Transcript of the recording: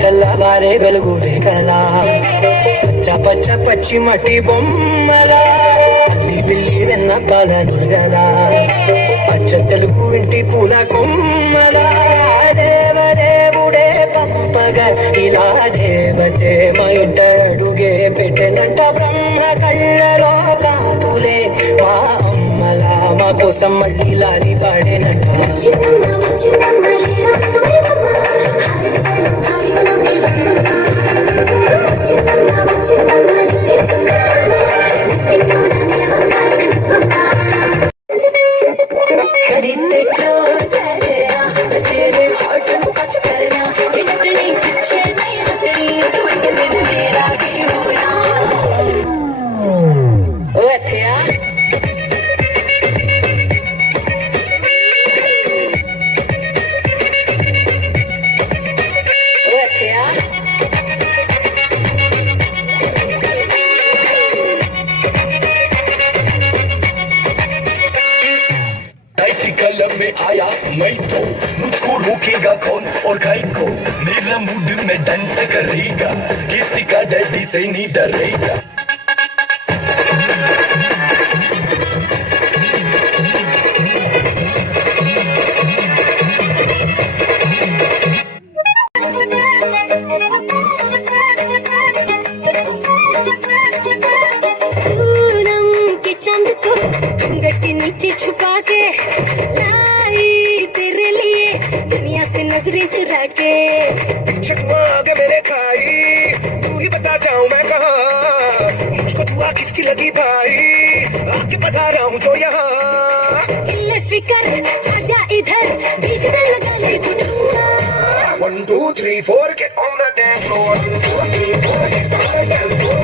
తెల్లవారే వెలుగు రేఖలా పచ్చ పచ్చ పచ్చి మట్టి బొమ్మలా అల్లి బిల్లి వెన్న పాల నురగలా పచ్చ తెలుగు ఇంటి పూల కొమ్మలా దేవదేవుడే పంపగా ఇలా దేవతే మా ఇంట అడుగే పెట్టెనంట బ్రహ్మ కళ్ళలో కాతులే మా అమ్మలా మా కోసం మళ్ళీ లాలి పాడేనంట. में आया मैं तो मुझको रोकेगा कौन और खाई को मेरा मूड में डांस करेगा किसी का डैडी से नहीं डरेगा. के नीचे छुपा के लाई तेरे लिए दुनिया से नजरें चुरा के आगे मेरे खाई तू ही बता जाऊं मैं कहाँ मुझको दुआ किसकी लगी भाई आके बता रहा हूँ जो यहाँ फिकर आजा इधर भीगने लगा ले गुडूरा 1 2 3 4 get on the dance floor 1 2 3 4 get on the dance floor